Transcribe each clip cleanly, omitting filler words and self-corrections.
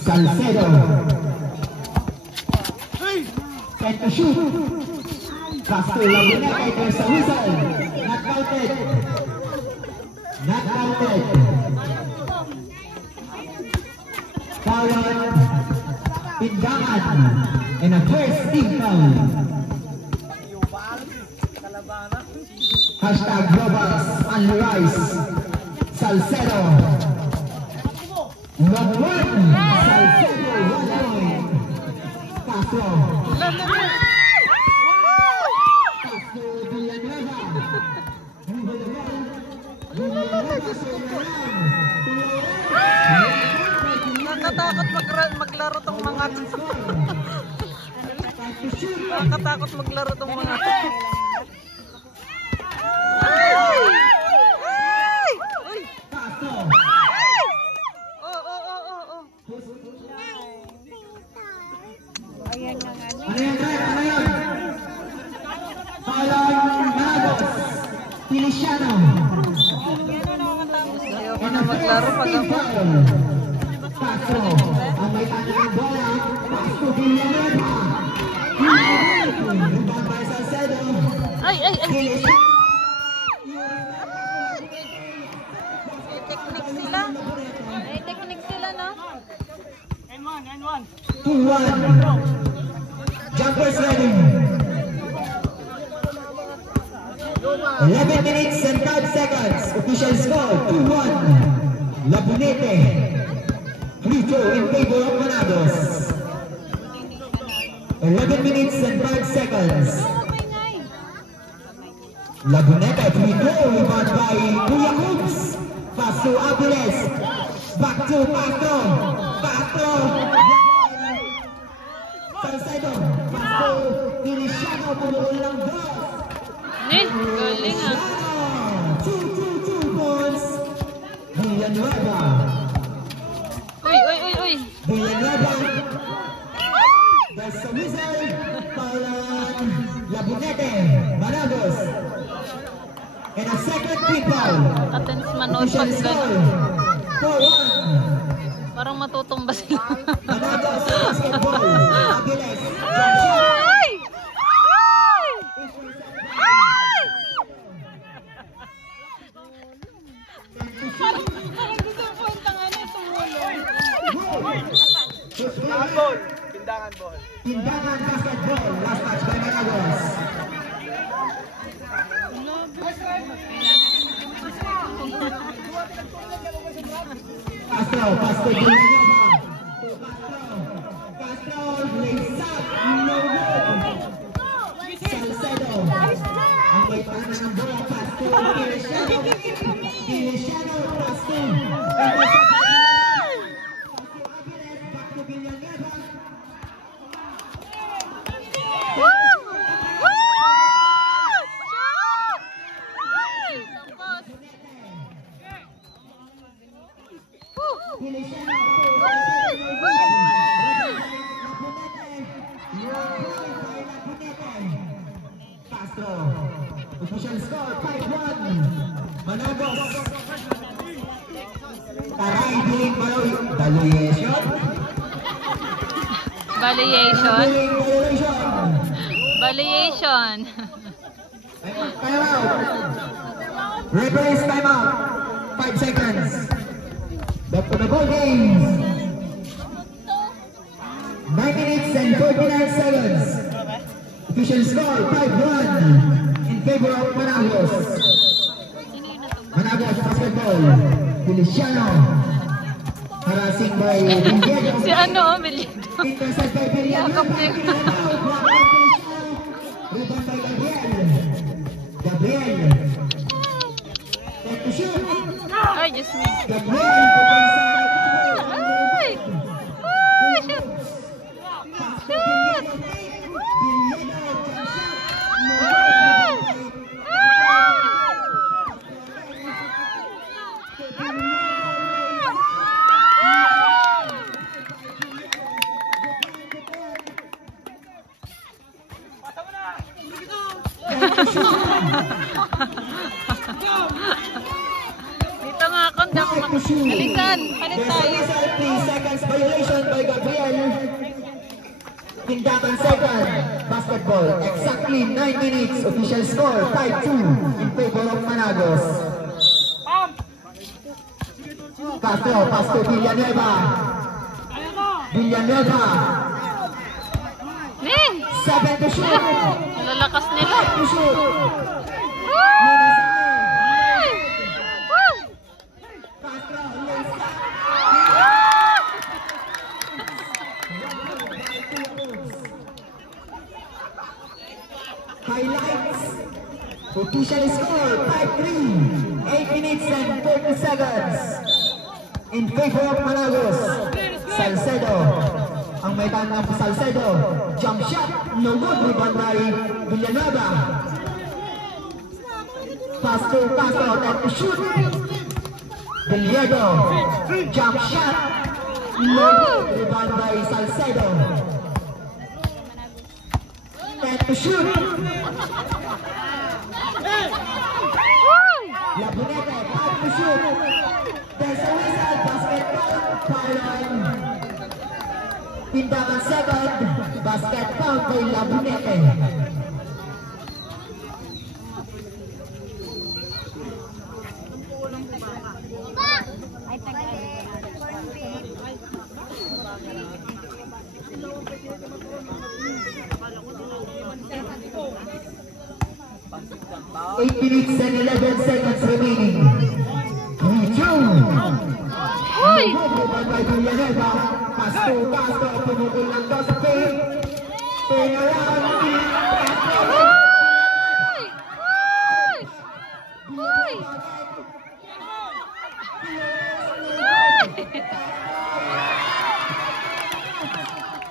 Salcedo. Set to shoot. Pass to Laguna. There's a whistle. Not counted. Not counted. Foul on Pindangan. And a first team foul. Hashtag Robas and Rice. Salcedo. Number one. Salcedo. 1 point. Castro. Castro Villanueva. Nakatakot maglaro tong mga to. Nakatakot maglaro tong mga to. Ayan nga nga. Ano yan? Palang Magos. Feliciano. Ayaw ko na maglaro pag ako. Castro. Ang may tanong bola. Castro Villanueva. Babay Salcedo. Ay! May technique sila, no? N1. 2-1. Jumpers ready. 11 minutes and 5 seconds. Official score 2-1. Labunete. Free throw in favor of Manados. 11 minutes and 5 seconds. Labunete free throw rebound by Kuya Coops. Pass to Aviles. Back to Castro. Castro. Salcedo. Pass to Feliciano. Puluhin lang ball. Galing ah. 2 points. Villanueva. Uy. Villanueva. There's a whistle. Paulan Labunete. Manados. And a second free foul. Atens manood pag gano'n. 4-1. Parang matutumba sila. Manados basketball. Aviles. Pindangan basketball. Last match by Manados. Castro, pass to Villanueva. Castro lays up. No good. Salcedo. Ang may paano ng bola. Pass to Feliciano. Feliciano, pass to back to Villanueva. Castro. Official score 5-1. Manados. Taray Biling Valuation. Valuation. Time out. Referee's time out. 5 seconds. Back to the ball game. 9 minutes and 49 seconds. Official score 5-1 in favor of Manados. Manados basketball. Feliciano. Harassing by Villedo. Si ano, Villedo. Intercept by Villedo. Rebound by Gabriel. Take to shoot. Ay, just me. Gabriel. Ay! Shoot! Shoot! Dito nga ako, alisan, palit tayo. 3 seconds violation by Tindakan second, basketball. Exactly 9 minutes. Official score, 5-2 in favor of Managos. Castro, pass to Villanueva. Villanueva. 7 to shoot. Lalakas nila. 5 to shoot. Castro, highlights. Official score 5-3. 8 minutes and 30 seconds. In favor of Managos. Salcedo. Ang may tanong ng Salcedo. Jump shot. No good. Rebound by Villanueva. Pass to Castro. And to shoot. Villado. Jump shot. No good. Rebound by Salcedo. And to shoot. Labunete, 5 to shoot. There's a whistle, basketball, pylon. Tindakan second, basketball by Labunete. Eight minutes and 11 seconds remaining. 3-2. Uy! By Villanueva. Pass to Castro. Pumukul lang daw sa paint. Turn around. Uy! Uy!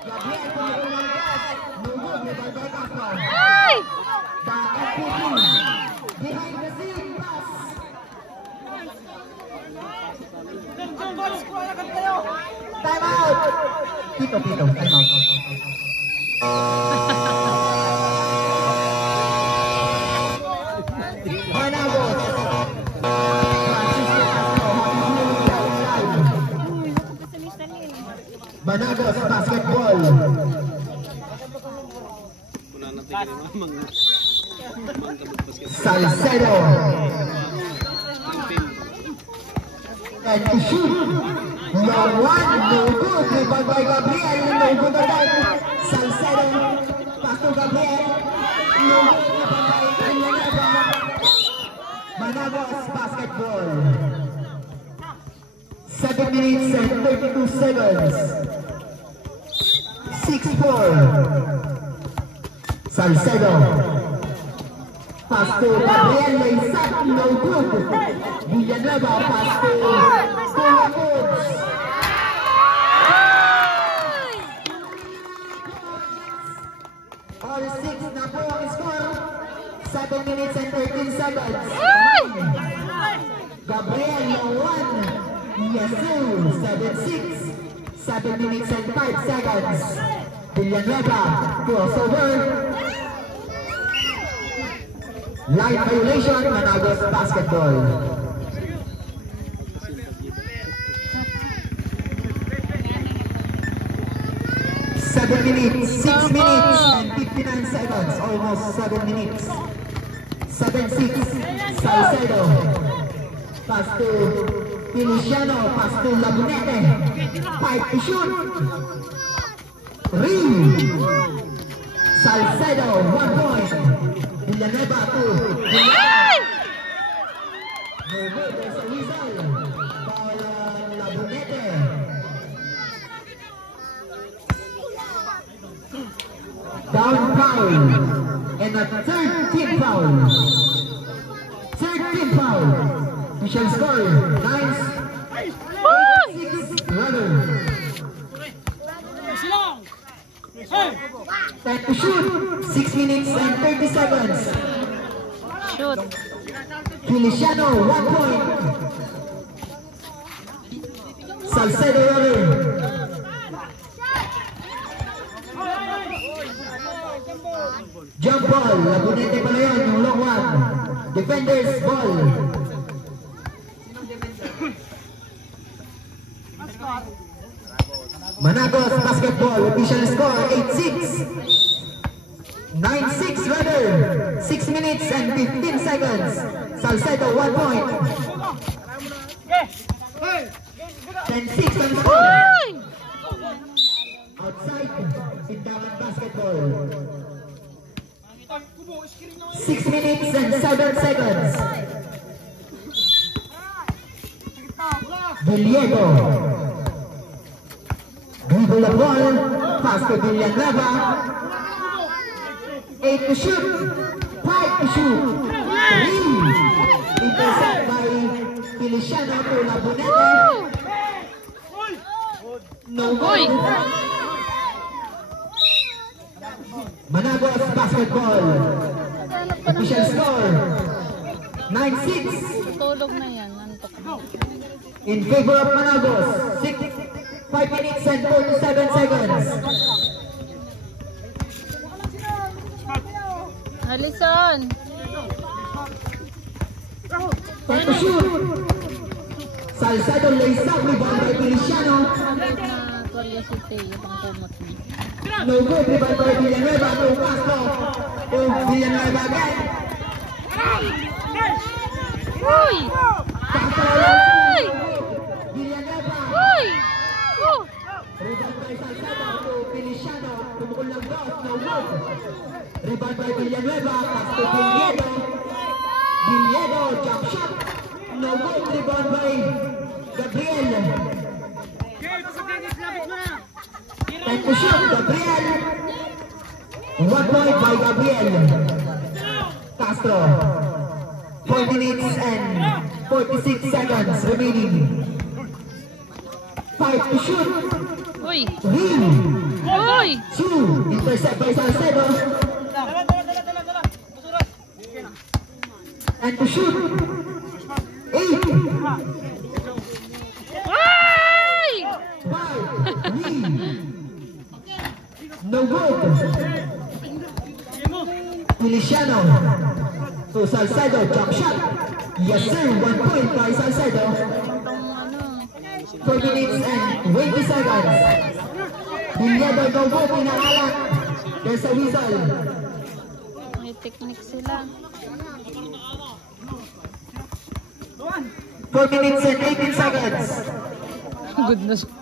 Gabriel pumukul lang daw. Nugod ni Barbay Castro. Uy! Behind the scene pass. Time out. Pito, time out. Managos. Managos basketball. Salcedo. And to shoot. No one, no good. Rebound by Gabriel. No good again. Salcedo. Pass to Gabriel. No good. Rebound by Villanueva. Managos basketball. 7 minutes and 32 seconds. 6-4. Salcedo. Pass to Gabriel, Leisat, no good. Villanueva, pass to Ramos. All 6 na po ang score. 7 minutes and 13 seconds. Gabriel, no one. Yasu, 7-6. 7 minutes and 5 seconds. Villanueva, crossover. Line violation, Managos basketball. Seven minutes, 6 minutes and 59 seconds. Almost 7 minutes. 7-6. Salcedo. Pass to Feliciano. Pass to Labunete. 5 to shoot. 3. Salcedo, 1 point. Villanueva to there's a whistle. Ball on Labunete. Down foul. And a third team foul. Third team foul. Official score 9-6. Time to shoot. 6 minutes and 30 seconds. Shoot. Feliciano, 1 point. Salcedo running. Jump ball. Labunete pala yun, yung long one. Defenders ball. Managos basketball, official score 8-6. 9-6 rather. 6 minutes and 15 seconds. Salcedo 1 point. 10-6 on score. Outside, Sindaman basketball. 6 minutes and 7 seconds. Villiedo. Dribble the ball. Pass to Villanueva. 8 to shoot. 5 to shoot. 3. Intercept by Feliciano to Labonete. No good. Managos basketball. Official score 9-6. Tulog na yan. Nantok na. In favor of Managos. 5 minutes and 47 seconds. Alison! Time to shoot. Salcedo lays up, rebound by Feliciano. Na curiosity, yung pang kumot niya. No good, rebound by Villanueva. No pass to Villanueva again. Uy! Uy! Villanueva. Uy! Rebound by Salcedo to Feliciano. Tumukol ng cross, no good. Rebound by Villanueva. Pass to Villiedo. Villiedo, jump shot. No good, rebound by Gabriel. Time to shoot, Gabriel. 1 point by Gabriel. Castro. 4 minutes and 46 seconds remaining. 5 to shoot. Uy! 3. Uy! 2. Intercept by Salcedo. And to shoot. 8. Uy! 5. 3. No good. Feliciano to Salcedo, jump shot. Yes sir, 1 point by Salcedo. Itong ano, 4 minutes and 20 seconds. Villiedo, no good, pinakalat. There's a whistle. may technique sila. 4 minutes and 18 seconds. Goodness. 4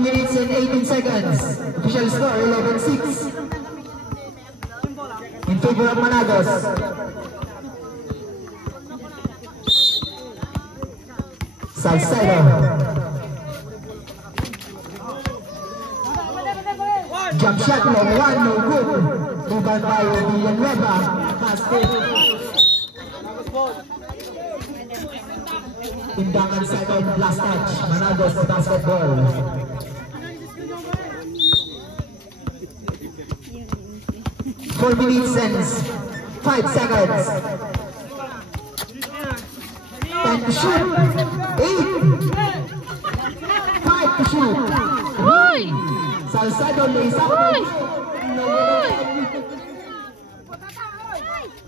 minutes and 18 seconds. Official score 11-6. In favor of Managos. Salcedo. Jump shot long one, no good. Rebound by Villanueva. Pass to Tindangan second last touch. Managos basketball. Four minutes and 5 seconds. 10 to shoot. 8. 5 to shoot. Uy! Salcedo lays up. Uy! Uy!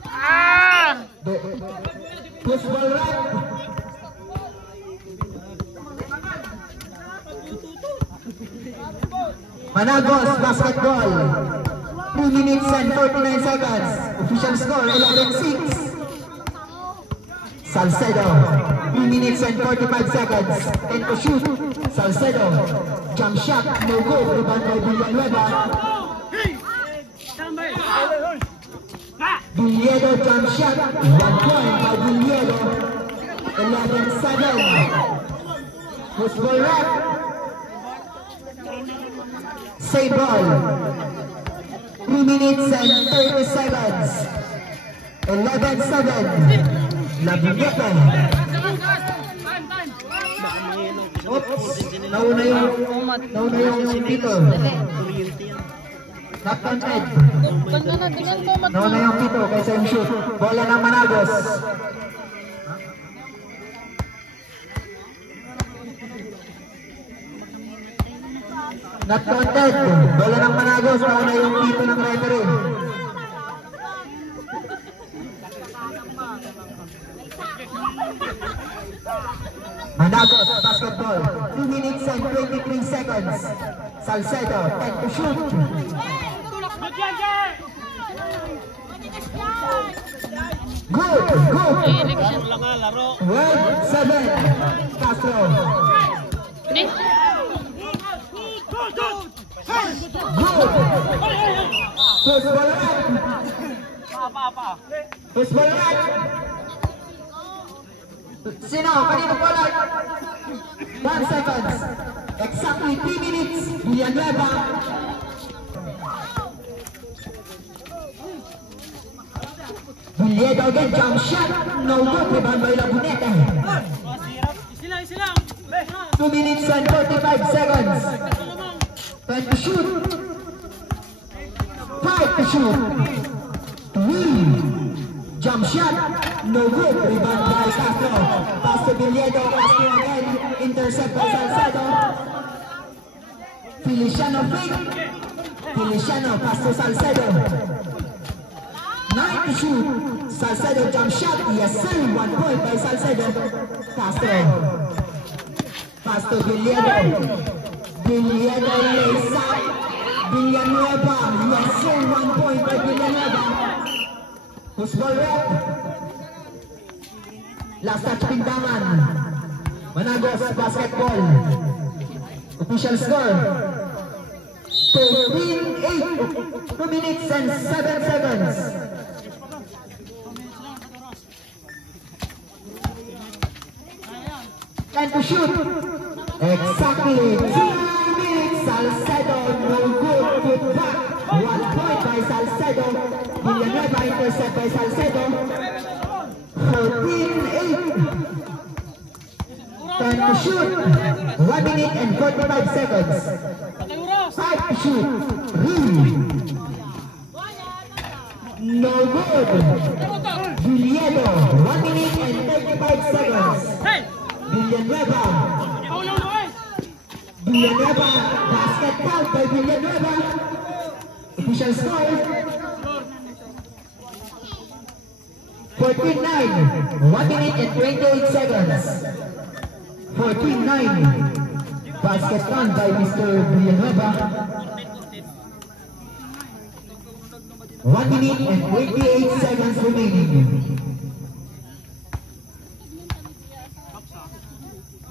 Ah! Push ball right. Managos basketball. 2 minutes and 49 seconds. Official score 11-6. Salcedo. 2 minutes and 45 seconds. 10 to shoot. Salcedo. Jump shot. No good. Rebound by Villanueva. Villiedo jump shot. 1 point by Villiedo. 11-7. Push ball right. Save ball. 3 minutes and 30 seconds. 11-7. Labonete. Oops. Nauna yung pito. Not counted. Kanya na tingnan ko mat Nauna yung pito kaysa yung shoot. Bola ng Managos. Not counted. Bola ng Managos. Nauna yung pito ng referee. Managos basketball, 2 minutes and 23 seconds. Salcedo, 10 to shoot. Good. Word 7. Castro. Good. First ball right. First ball right. Sino? Kanino ball right? 1 seconds. Exactly 3 minutes. Villanueva. Villiedo again, jump shot. No good. Rebound by Labuneta. 2 minutes and 45 seconds. 10 to shoot. 5 to shoot. 3. Jump shot. No good. Rebound by Castro. Pass to Villiedo. Castro again. Intercept by Salcedo. Feliciano fake. Feliciano pass to Salcedo. 9 to shoot. Salcedo jump shot. Yes sir. 1 point by Salcedo. Castro. Pass to Villiedo. Villiedo lays out. Villanueva. Yes sir. 1 point by Villanueva. Who's ball rep? Last touch Pindaman. Managos basketball. Official score 13-8. 2 minutes and 7 seconds. And to shoot. Exactly 2 minutes. Salcedo, no good. Put back. 1 point by Salcedo. Villanueva intercept by Salcedo. 14-8. 10 to shoot. 1 minute and 45 seconds. 5 to shoot. No good. Villiedo. 1 minute and 35 seconds. Villanueva. Villanueva. Basket count by Villanueva. Official score 14-9. 1 minute and 28 seconds. 14-9. Basket count by Mr. Villanueva. 1 minute and 28 seconds remaining.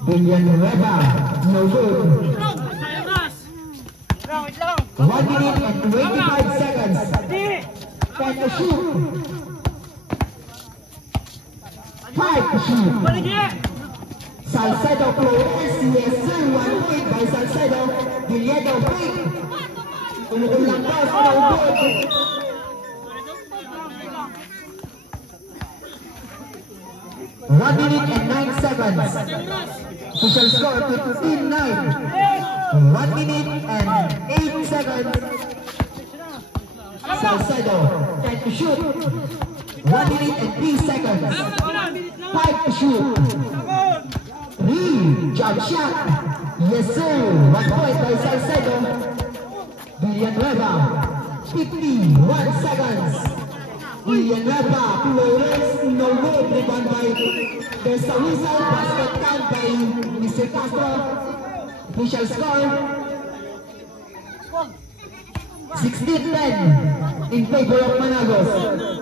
Villanueva, no good. 1 minute and 25 seconds. 10 to shoot. 5 to shoot. Salcedo Flores, yes sir, 1 point by Salcedo. Villiedo fake. Umuulang toss, no good. 1 minute and 9 seconds. Official score 15-9. 1 minute and 8 seconds. Salcedo, 10 to shoot. 1 minute and 3 seconds. 5 to shoot. 3. Jump shot. Yes sir. 1 point by Salcedo. Villanueva. 51 seconds. Villanueva. Flores. No good. Rebound by there's a whistle. Basket count by Mr. Castro. Official score 16-10 in favor of Managos.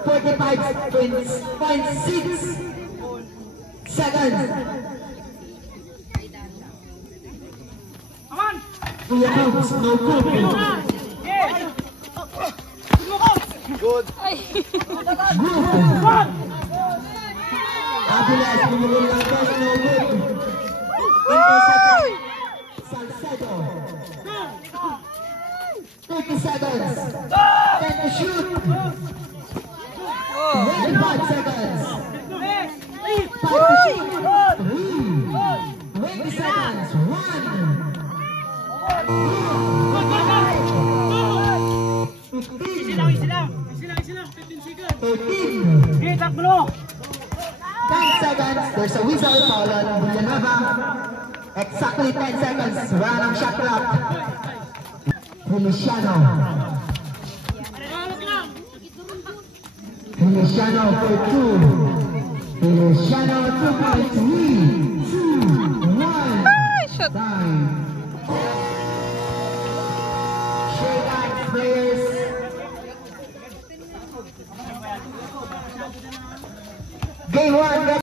45.6 seconds. Villanueva, no good. Good. Aguilas, bumulong lang toss, no good. Intercept. Salcedo. 30 seconds. 10 to shoot. 25 seconds. 5 to shoot. 20 seconds. 10 seconds. There's a whistle. Foul on Villanueva. Exactly 10 seconds. Run ang shot clock. Feliciano. Feliciano for 2. Feliciano 2 points. 3, 2. Shot. Shake hands, players. Game 1.